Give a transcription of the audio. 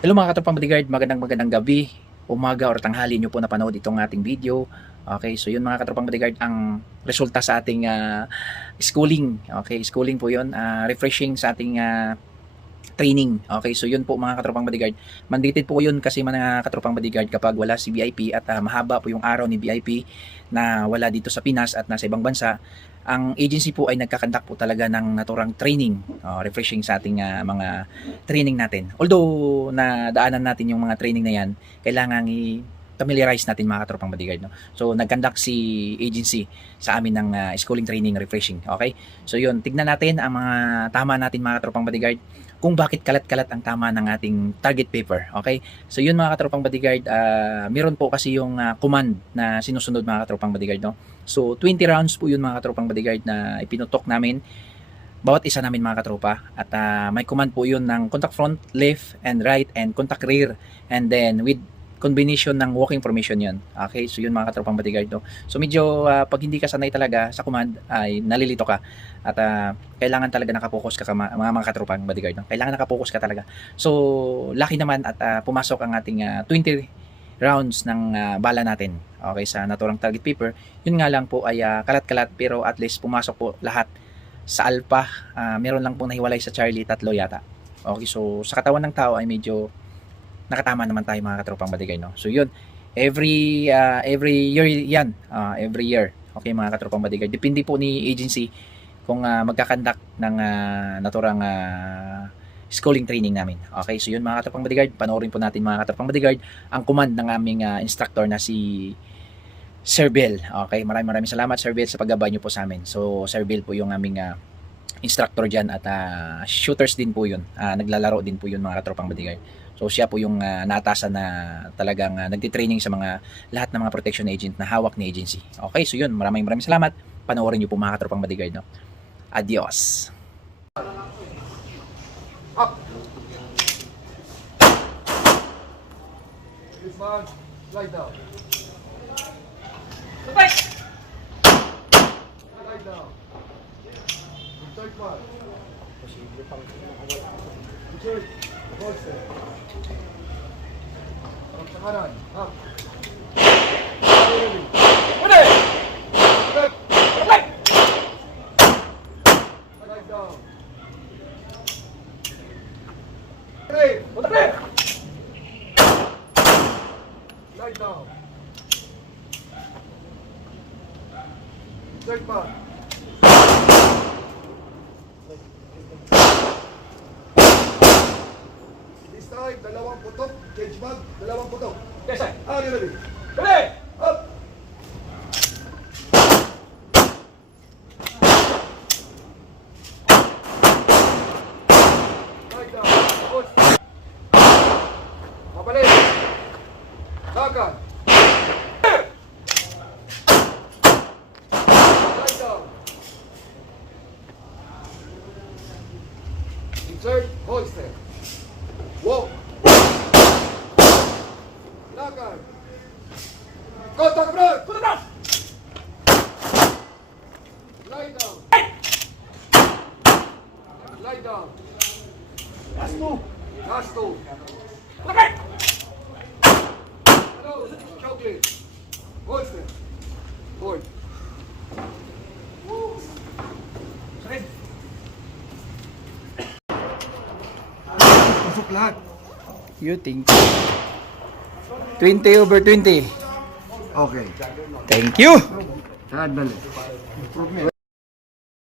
Hello mga katropang bodyguard, magandang gabi, umaga or tanghali nyo po napanood itong ating video. Okay, so yun mga katropang bodyguard, ang resulta sa ating schooling. Okay, schooling po yun, refreshing sa ating training. Okay, so yun po mga katropang bodyguard. Mandated po yun kasi mga katropang bodyguard kapag wala si VIP at mahaba po yung araw ni VIP na wala dito sa Pinas at nasa ibang bansa, ang agency po ay nagkakandak po talaga ng naturang training, refreshing sa ating mga training natin. Although nadaanan natin yung mga training na yan, kailangan familiarize natin mga katropang bodyguard, no? So nagkandak si agency sa amin ng schooling training refreshing. Okay, so yun, tignan natin ang mga tama natin mga katropang bodyguard, kung bakit kalat-kalat ang tama ng ating target paper. Okay, so yun mga katropang bodyguard, meron po kasi yung command na sinusunod mga katropang bodyguard, no? So 20 rounds po yun mga katropang bodyguard na ipinutok namin bawat isa namin mga katropa, at may command po yun ng contact front, left and right, and contact rear, and then with combination ng walking formation yun. Okay, so yun mga katropang bodyguard, no? So medyo pag hindi ka sanay talaga sa command ay nalilito ka, at kailangan talaga nakapokus ka mga katropang bodyguard, no? Kailangan nakapokus ka talaga. So lucky naman at pumasok ang ating 20 rounds ng bala natin, okay, sa naturang target paper. Yun nga lang po ay kalat-kalat, pero at least pumasok po lahat sa Alpha. Meron lang pong nahiwalay sa Charlie, 3 yata. Okay, so sa katawan ng tao ay medyo nakatama naman tayo mga katropang bodyguard, no? So yun, every year yan, every year. Okay mga katropang bodyguard, depende po ni agency kung magkakandak ng naturang schooling training namin. Okay, so yun mga katropang bodyguard, panoorin po natin mga katropang bodyguard ang command ng aming instructor na si Sir Bill. Okay, maraming salamat Sir Bill sa paggabay niyo po sa amin. So Sir Bill po yung aming instructor dyan, at shooters din po yun, naglalaro din po yun mga katropang bodyguard. So siya po yung naatasan na talagang nagtitraining sa lahat ng mga protection agent na hawak ni agency. Okay, so yun, maraming salamat. Panoorin niyo po mga katropang bodyguard, no? Adios. Up. This man, lie down. Lie down. Third man. Third. Bolster. Harap sa kanan. Up. Ready. Left. Lie down. Ready. Lie down. Third man. This time, 2 putok. Cage bag, 2 putok. Yes, sir. Are you ready? Ready! Up! Lie down. Hold. Mabalik. Lakad. Lie down. Insert, holster. Walk. Lakad. Contact front. Contact! Lie down. Lie down. Last two. Last 2. Lakad! Hello, chocolate. Holster. Hold. Red. Pasok lahat. You think 20/20. Okay. Thank you. Sandali.